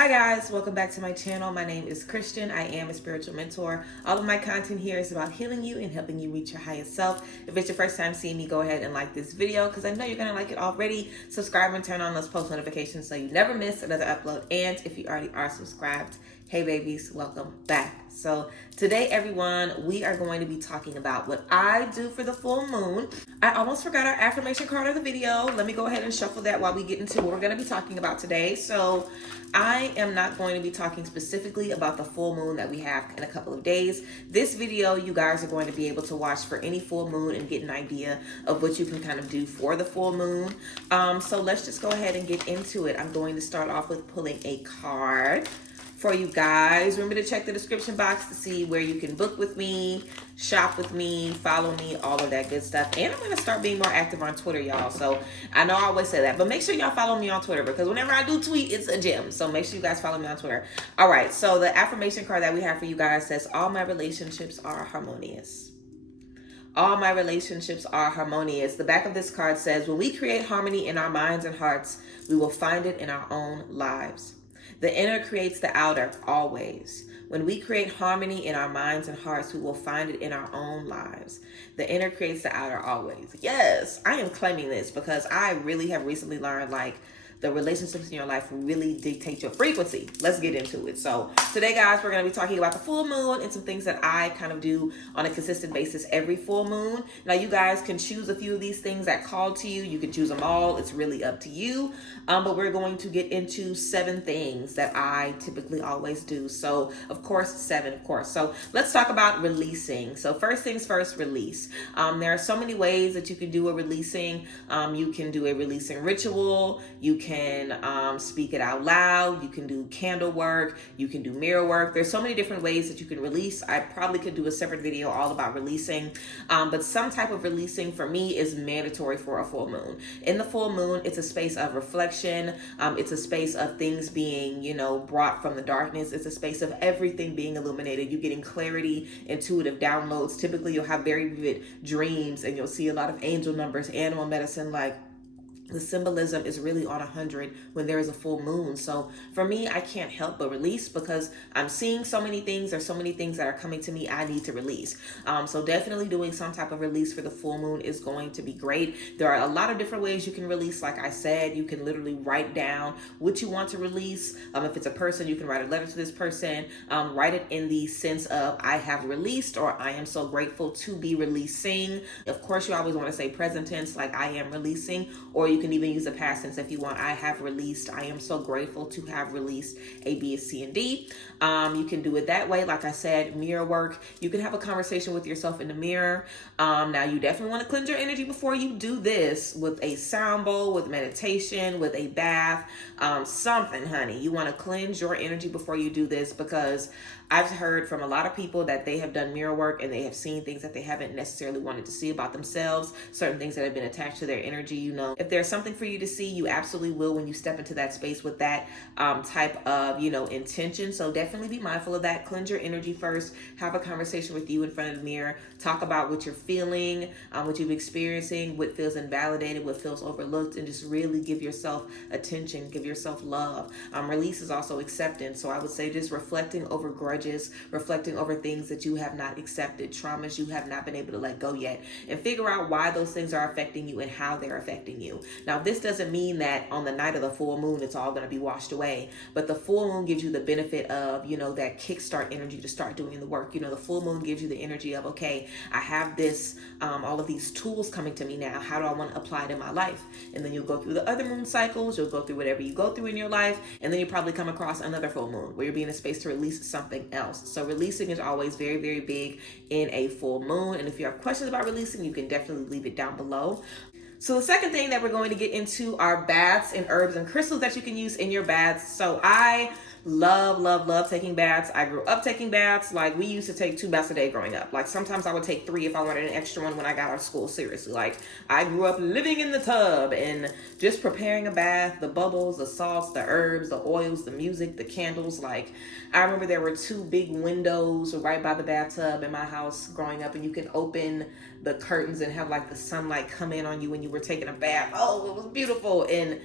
Hi guys, welcome back to my channel. My name is Christian. I am a spiritual mentor. All of my content here is about healing you and helping you reach your highest self. If it's your first time seeing me, go ahead and like this video because I know you're going to like it already. Subscribe and turn on those post notifications so you never miss another upload. And if you already are subscribed, hey babies, welcome back. So today, everyone, we are going to be talking about what I do for the full moon. I almost forgot our affirmation card of the video. Let me go ahead and shuffle that while we get into what we're going to be talking about today. So I am not going to be talking specifically about the full moon that we have in a couple of days. This video, you guys are going to be able to watch for any full moon and get an idea of what you can kind of do for the full moon. So let's just go ahead and get into it. I'm going to start off with pulling a card for you guys. Remember to check the description box to see where you can book with me, shop with me, follow me, all of that good stuff. And I'm going to start being more active on Twitter, y'all. So I know I always say that, but make sure y'all follow me on Twitter because whenever I do tweet, it's a gem. So make sure you guys follow me on Twitter. All right. So the affirmation card that we have for you guys says, all my relationships are harmonious. All my relationships are harmonious. The back of this card says, when we create harmony in our minds and hearts, we will find it in our own lives. The inner creates the outer, always. When we create harmony in our minds and hearts, we will find it in our own lives. The inner creates the outer, always. Yes, I am claiming this because I really have recently learned, the relationships in your life really dictate your frequency. Let's get into it. So today, guys, we're going to be talking about the full moon and some things that I kind of do on a consistent basis every full moon. Now, you guys can choose a few of these things that call to you. You can choose them all. It's really up to you. But we're going to get into 7 things that I typically always do. So, of course, 7, of course. So let's talk about releasing. So first things first, release. There are so many ways that you can do a releasing. You can do a releasing ritual. You can speak it out loud. You can do candle work. You can do mirror work. There's so many different ways that you can release. I probably could do a separate video all about releasing, but some type of releasing for me is mandatory for a full moon. In the full moon, it's a space of reflection. It's a space of things being, brought from the darkness. It's a space of everything being illuminated. You're getting clarity, intuitive downloads. Typically, you'll have very vivid dreams and you'll see a lot of angel numbers, animal medicine, the symbolism is really on 100 when there is a full moon. So for me, I can't help but release because I'm seeing so many things. There's so many things that are coming to me I need to release. So definitely doing some type of release for the full moon is going to be great. There are a lot of different ways you can release. Like I said, you can literally write down what you want to release. If it's a person, you can write a letter to this person. Write it in the sense of I have released or I am so grateful to be releasing. Of course, you always want to say present tense like I am releasing, or you can even use the past tense if you want. I have released. I am so grateful to have released A, B, C, and D. You can do it that way. Like I said, mirror work. You can have a conversation with yourself in the mirror. Now, you definitely want to cleanse your energy before you do this with a sound bowl, with meditation, with a bath, something, honey. You want to cleanse your energy before you do this because I've heard from a lot of people that they have done mirror work and they have seen things that they haven't necessarily wanted to see about themselves, certain things that have been attached to their energy. If there's something for you to see, you absolutely will when you step into that space with that type of, intention. So definitely be mindful of that. Cleanse your energy first. Have a conversation with you in front of the mirror. Talk about what you're feeling, what you're experiencing, what feels invalidated, what feels overlooked, and just really give yourself attention, give yourself love. Release is also acceptance. So I would say just reflecting over grudges, reflecting over things that you have not accepted, traumas you have not been able to let go yet, and figure out why those things are affecting you and how they're affecting you. Now, this doesn't mean that on the night of the full moon, it's all going to be washed away, but the full moon gives you the benefit of, that kickstart energy to start doing the work. The full moon gives you the energy of, okay, I have this, all of these tools coming to me now. How do I want to apply it in my life? And then you'll go through the other moon cycles. You'll go through whatever you go through in your life. And then you probably come across another full moon where you'll be in a space to release something else. So releasing is always very, very big in a full moon. And if you have questions about releasing, you can definitely leave it down below. So the second thing that we're going to get into are baths and herbs and crystals that you can use in your baths. So I love taking baths. I grew up taking baths. We used to take 2 baths a day growing up. Sometimes I would take 3 if I wanted an extra one when I got out of school. Seriously, I grew up living in the tub and just preparing a bath, the bubbles, the salts, the herbs, the oils, the music, the candles. I remember there were 2 big windows right by the bathtub in my house growing up, and you can open the curtains and have the sunlight come in on you when you were taking a bath. Oh, it was beautiful. And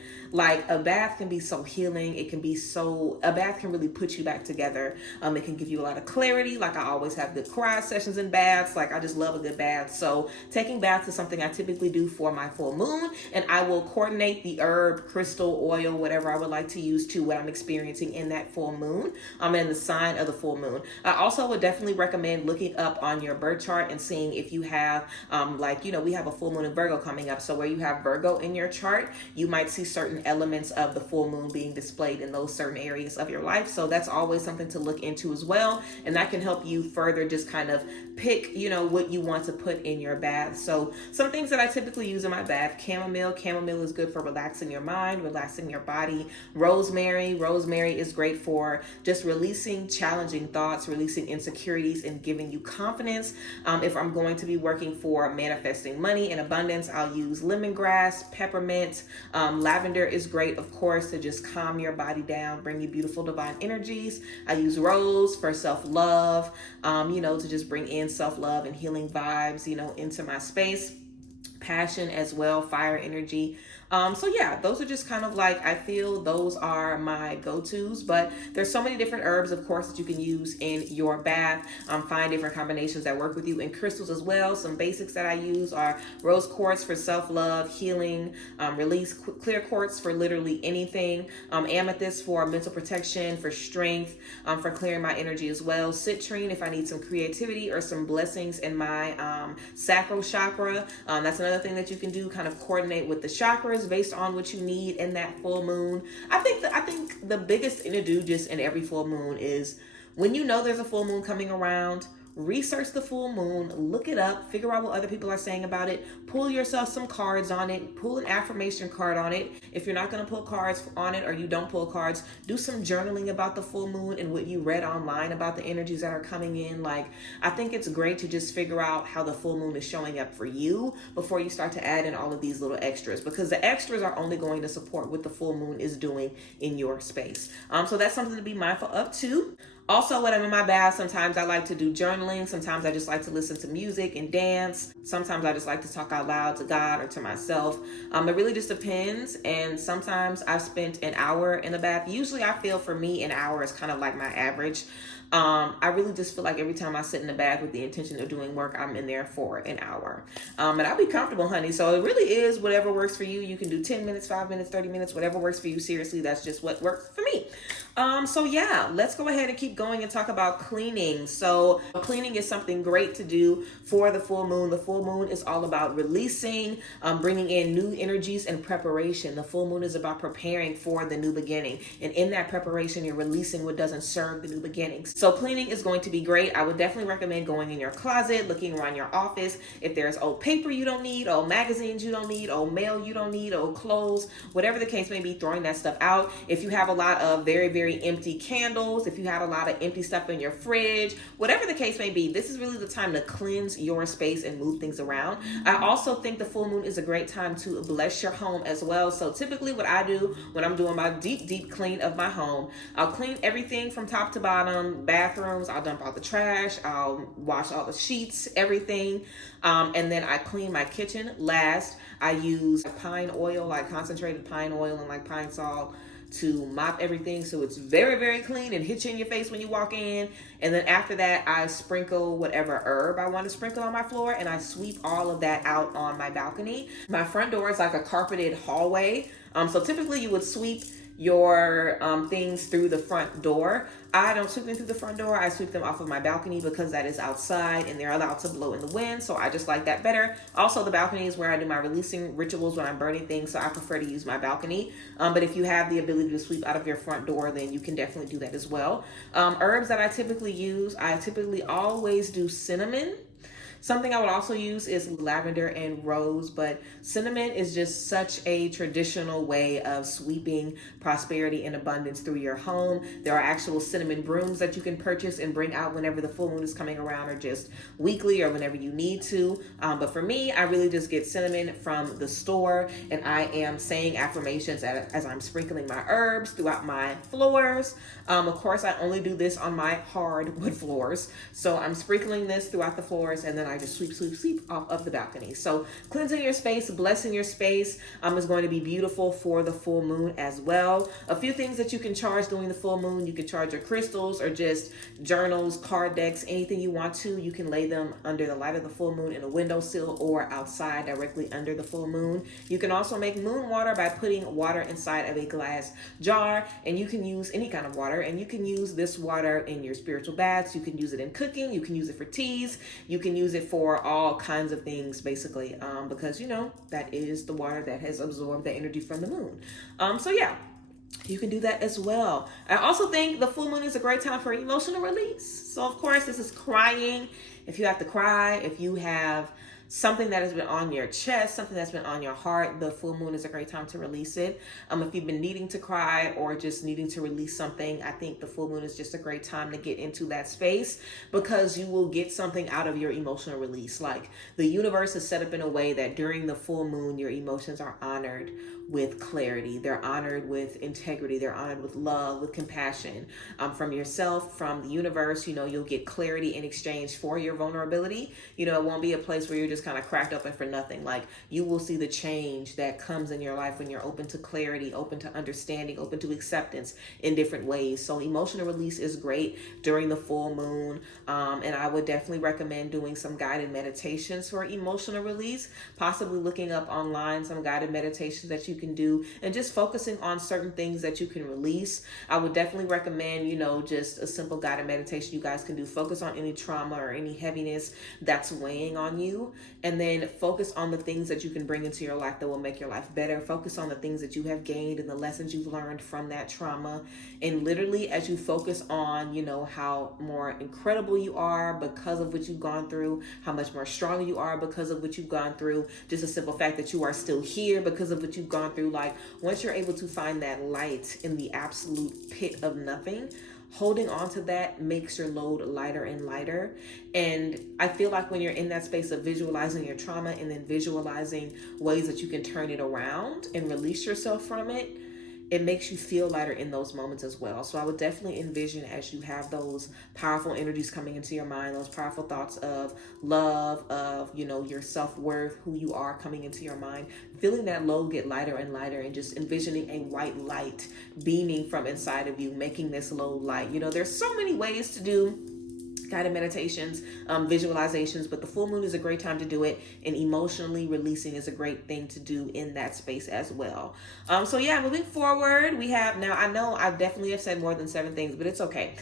a bath can be so healing. A bath bath can really put you back together. It can give you a lot of clarity. Like, I always have good cry sessions in baths. Like, I just love a good bath. So taking baths is something I typically do for my full moon, and I will coordinate the herb, crystal, oil, whatever I would like to use to what I'm experiencing in that full moon, and the sign of the full moon. I also would definitely recommend looking up on your birth chart and seeing if you have, we have a full moon in Virgo coming up. So where you have Virgo in your chart, you might see certain elements of the full moon being displayed in those certain areas of your life. So that's always something to look into as well. And that can help you further just kind of pick, what you want to put in your bath. So some things that I typically use in my bath: chamomile. Chamomile is good for relaxing your mind, relaxing your body. Rosemary is great for just releasing challenging thoughts, releasing insecurities, and giving you confidence. If I'm going to be working for manifesting money and abundance, I'll use lemongrass, peppermint. Lavender is great, of course, to just calm your body down, bring you beautiful divine energies. I use rose for self-love, to just bring in self-love and healing vibes, into my space. Passion as well, fire energy. So yeah, those are just kind of like, I feel those are my go-tos, but there's so many different herbs, of course, that you can use in your bath. Find different combinations that work with you, and crystals as well. Some basics that I use are rose quartz for self-love, healing, release, clear quartz for literally anything, amethyst for mental protection, for strength, for clearing my energy as well, citrine if I need some creativity or some blessings in my sacral chakra. That's another thing that you can do, kind of coordinate with the chakras based on what you need in that full moon. I think the biggest thing to do just in every full moon is, when you know there's a full moon coming around, research the full moon, look it up, figure out what other people are saying about it, pull yourself some cards on it, pull an affirmation card on it. If you're not going to pull cards on it, or you don't pull cards, do some journaling about the full moon and what you read online about the energies that are coming in. Like, I think it's great to just figure out how the full moon is showing up for you before you start to add in all of these little extras, because the extras are only going to support what the full moon is doing in your space. So that's something to be mindful of too. Also, when I'm in my bath, sometimes I like to do journaling. Sometimes I just like to listen to music and dance. Sometimes I just like to talk out loud to God or to myself. It really just depends. And sometimes I've spent an hour in the bath. Usually I feel, for me, an hour is kind of like my average. I really just feel like every time I sit in the bath with the intention of doing work, I'm in there for an hour. And I'll be comfortable, honey. So it really is whatever works for you. You can do 10 minutes, 5 minutes, 30 minutes, whatever works for you. Seriously, that's just what works for me. So yeah, let's go ahead and keep going and talk about cleaning. So cleaning is something great to do for the full moon. The full moon is all about releasing, bringing in new energies and preparation. The full moon is about preparing for the new beginning. And in that preparation, you're releasing what doesn't serve the new beginnings. So cleaning is going to be great. I would definitely recommend going in your closet, looking around your office. If there's old paper you don't need, old magazines you don't need, old mail you don't need, old clothes, whatever the case may be, throwing that stuff out. If you have a lot of very, very empty candles, if you have a lot of empty stuff in your fridge, whatever the case may be, this is really the time to cleanse your space and move things around. I also think the full moon is a great time to bless your home as well. So typically what I do when I'm doing my deep clean of my home, I'll clean everything from top to bottom, bathrooms, I'll dump out the trash, I'll wash all the sheets, everything. And then I clean my kitchen last. I use pine oil, like concentrated pine oil and like pine salt, to mop everything so it's very, very clean and hit you in your face when you walk in. And then after that, I sprinkle whatever herb I want to sprinkle on my floor, and I sweep all of that out on my balcony. My front door is like a carpeted hallway. So typically you would sweep your things through the front door. I don't sweep them through the front door. I sweep them off of my balcony because that is outside and they're allowed to blow in the wind. So I just like that better. Also, the balcony is where I do my releasing rituals when I'm burning things. So I prefer to use my balcony. But if you have the ability to sweep out of your front door, then you can definitely do that as well. Herbs that I typically use, I typically always do cinnamon. Something I would also use is lavender and rose, but cinnamon is just such a traditional way of sweeping prosperity and abundance through your home. There are actual cinnamon brooms that you can purchase and bring out whenever the full moon is coming around, or just weekly or whenever you need to. But for me, I really just get cinnamon from the store, and I am saying affirmations as I'm sprinkling my herbs throughout my floors. Of course, I only do this on my hardwood floors. So I'm sprinkling this throughout the floors, and then I water just sweep off of the balcony. So cleansing your space, blessing your space is going to be beautiful for the full moon as well. A few things that you can charge during the full moon. You can charge your crystals or just journals, card decks, anything you want to. You can lay them under the light of the full moon in a windowsill or outside directly under the full moon. You can also make moon water by putting water inside of a glass jar, and you can use any kind of water, and you can use this water in your spiritual baths. You can use it in cooking. You can use it for teas. You can use it for all kinds of things, basically, because you know that is the water that has absorbed the energy from the moon. So yeah, you can do that as well. I also think the full moon is a great time for emotional release. So of course, this is crying. If you have to cry, if you have something that has been on your chest, something that's been on your heart, the full moon is a great time to release it. If you've been needing to cry or just needing to release something, I think the full moon is just a great time to get into that space, because you will get something out of your emotional release. Like, the universe is set up in a way that during the full moon, your emotions are honored with clarity. They're honored with integrity. They're honored with love, with compassion, from yourself, from the universe. You know, you'll get clarity in exchange for your vulnerability. You know, it won't be a place where you're just kind of cracked open for nothing. Like, you will see the change that comes in your life when you're open to clarity, open to understanding, open to acceptance in different ways. So emotional release is great during the full moon. And I would definitely recommend doing some guided meditations for emotional release, possibly looking up online some guided meditations that you can do, and just focusing on certain things that you can release. I would definitely recommend, you know, just a simple guided meditation you guys can do. Focus on any trauma or any heaviness that's weighing on you, and then focus on the things that you can bring into your life that will make your life better. Focus on the things that you have gained and the lessons you've learned from that trauma. And literally, as you focus on, you know, how more incredible you are because of what you've gone through, how much more stronger you are because of what you've gone through, just a simple fact that you are still here because of what you've gone through. Like, once you're able to find that light in the absolute pit of nothing, holding on to that makes your load lighter and lighter. And I feel like when you're in that space of visualizing your trauma and then visualizing ways that you can turn it around and release yourself from it, it makes you feel lighter in those moments as well. So I would definitely envision, as you have those powerful energies coming into your mind, those powerful thoughts of love, of, you know, your self-worth, who you are coming into your mind, feeling that load get lighter and lighter, and just envisioning a white light beaming from inside of you, making this load light. You know, there's so many ways to do guided meditations, visualizations, but the full moon is a great time to do it, and emotionally releasing is a great thing to do in that space as well. So yeah, moving forward, we have, now I know I definitely have said more than 7 things, but it's okay.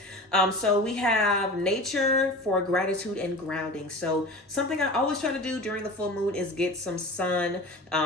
So we have nature for gratitude and grounding. So something I always try to do during the full moon is get some sun,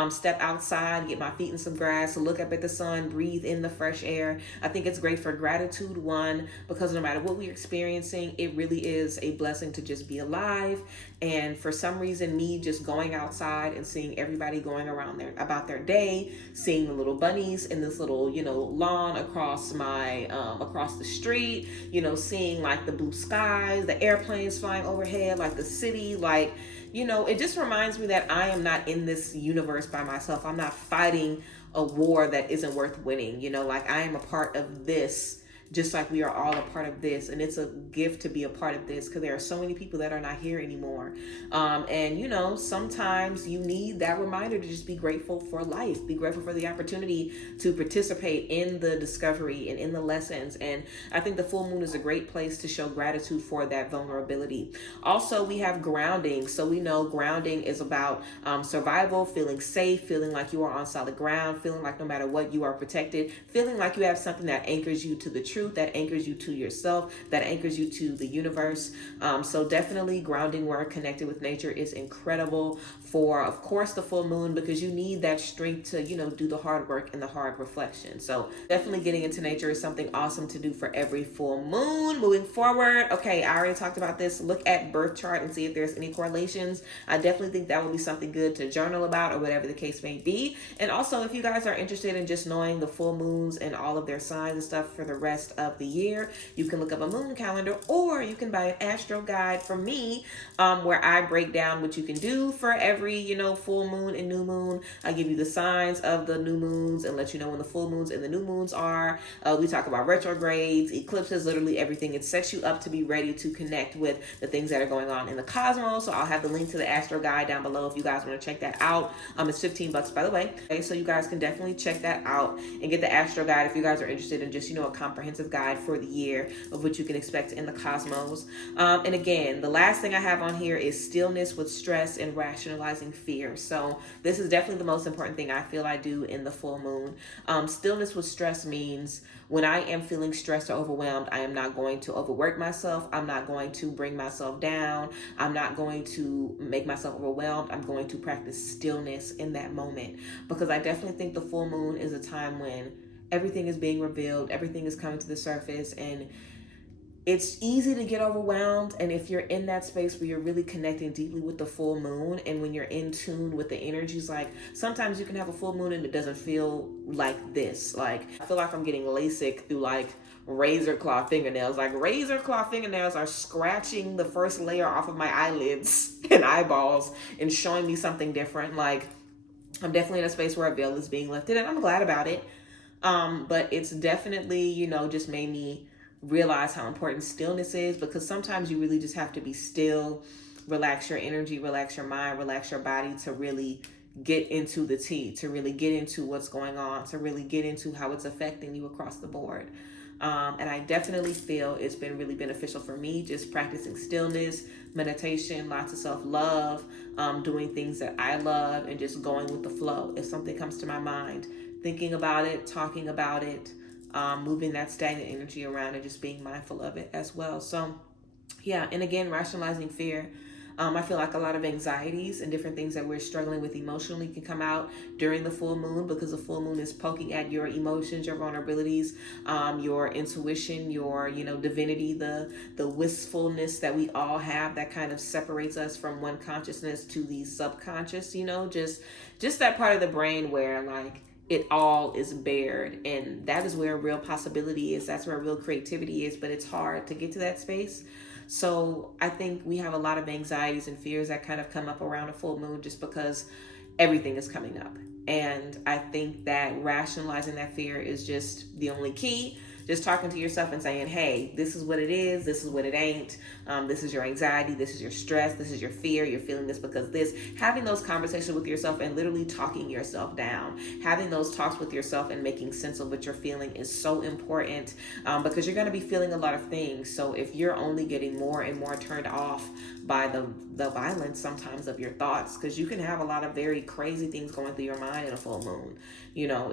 step outside, get my feet in some grass, look up at the sun, breathe in the fresh air. I think it's great for gratitude, one, because no matter what we're experiencing, it really is a blessing to just be alive. And for some reason, me just going outside and seeing everybody going around about their day, seeing the little bunnies in this little, you know, lawn across my across the street, you know, seeing like the blue skies, the airplanes flying overhead, like the city, like, you know, it just reminds me that I am not in this universe by myself. I'm not fighting a war that isn't worth winning. You know, like, I am a part of this, just like we are all a part of this. And it's a gift to be a part of this, because there are so many people that are not here anymore. And, you know, sometimes you need that reminder to just be grateful for life, be grateful for the opportunity to participate in the discovery and in the lessons. And I think the full moon is a great place to show gratitude for that vulnerability. Also, we have grounding. So we know grounding is about survival, feeling safe, feeling like you are on solid ground, feeling like no matter what, you are protected, feeling like you have something that anchors you to the truth, that anchors you to yourself, that anchors you to the universe. So definitely grounding work connected with nature is incredible for, of course, the full moon, because you need that strength to, you know, do the hard work and the hard reflection. So definitely getting into nature is something awesome to do for every full moon. Moving forward, okay, I already talked about this. Look at birth chart and see if there's any correlations. I definitely think that would be something good to journal about, or whatever the case may be. And also, if you guys are interested in just knowing the full moons and all of their signs and stuff for the rest rest of the year. You can look up a moon calendar, or you can buy an Astro guide from me, where I break down what you can do for every, full moon and new moon. I give you the signs of the new moons and let you know when the full moons and the new moons are. We talk about retrogrades, eclipses, literally everything. It sets you up to be ready to connect with the things that are going on in the cosmos. So I'll have the link to the Astro guide down below if you guys want to check that out. It's $15, by the way. Okay, so you guys can definitely check that out and get the Astro guide if you guys are interested in just, a comprehensive guide for the year of what you can expect in the cosmos. And again, the last thing I have on here is stillness with stress and rationalizing fear. So this is definitely the most important thing I feel I do in the full moon. Stillness with stress means when I am feeling stressed or overwhelmed, I am not going to overwork myself. I'm not going to bring myself down. I'm not going to make myself overwhelmed. I'm going to practice stillness in that moment, because I definitely think the full moon is a time when everything is being revealed, everything is coming to the surface, and it's easy to get overwhelmed. And if you're in that space where you're really connecting deeply with the full moon, and when you're in tune with the energies, like sometimes you can have a full moon and it doesn't feel like this. Like I feel like I'm getting LASIK through like razor claw fingernails. Like razor claw fingernails are scratching the first layer off of my eyelids and eyeballs and showing me something different. Like I'm definitely in a space where a veil is being lifted, and I'm glad about it. But it's definitely, just made me realize how important stillness is, because sometimes you really just have to be still, relax your energy, relax your mind, relax your body to really get into the tea, to really get into what's going on, to really get into how it's affecting you across the board. And I definitely feel it's been really beneficial for me, just practicing stillness, meditation, lots of self-love, doing things that I love, and just going with the flow. If something comes to my mind, thinking about it, talking about it, moving that stagnant energy around, and just being mindful of it as well. So yeah, and again, rationalizing fear. I feel like a lot of anxieties and different things that we're struggling with emotionally can come out during the full moon, because the full moon is poking at your emotions, your vulnerabilities, your intuition, your, divinity, the wistfulness that we all have that kind of separates us from one consciousness to the subconscious, just that part of the brain where like it all is bared, and that is where real possibility is. That's where real creativity is, but it's hard to get to that space. So I think we have a lot of anxieties and fears that kind of come up around a full moon, just because everything is coming up. And I think that rationalizing that fear is just the only key. Just talking to yourself and saying, hey, this is what it is. This is what it ain't. This is your anxiety. This is your stress. This is your fear. You're feeling this because this. Having those conversations with yourself and literally talking yourself down. Having those talks with yourself and making sense of what you're feeling is so important, because you're going to be feeling a lot of things. So if you're only getting more and more turned off by the violence sometimes of your thoughts, because you can have a lot of very crazy things going through your mind in a full moon,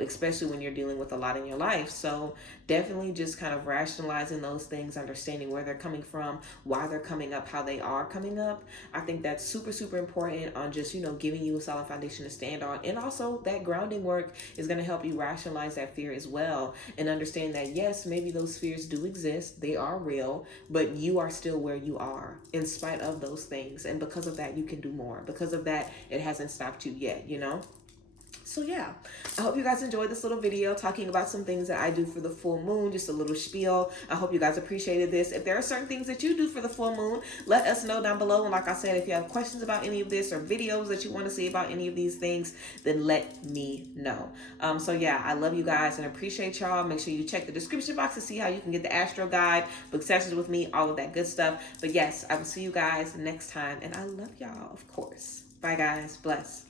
especially when you're dealing with a lot in your life. So definitely just kind of rationalizing those things, understanding where they're coming from, why they're coming up, how they are coming up. I think that's super, super important on just, giving you a solid foundation to stand on. And also that grounding work is going to help you rationalize that fear as well, and understand that, yes, maybe those fears do exist. They are real, but you are still where you are in spite of those things. And because of that, you can do more. Because of that, it hasn't stopped you yet, So yeah, I hope you guys enjoyed this little video talking about some things that I do for the full moon, just a little spiel. I hope you guys appreciated this. If there are certain things that you do for the full moon, let us know down below. And like I said, if you have questions about any of this or videos that you want to see about any of these things, then let me know. So yeah, I love you guys and appreciate y'all. Make sure you check the description box to see how you can get the Astro guide, book sessions with me, all of that good stuff. But yes, I will see you guys next time. And I love y'all, of course. Bye guys. Bless.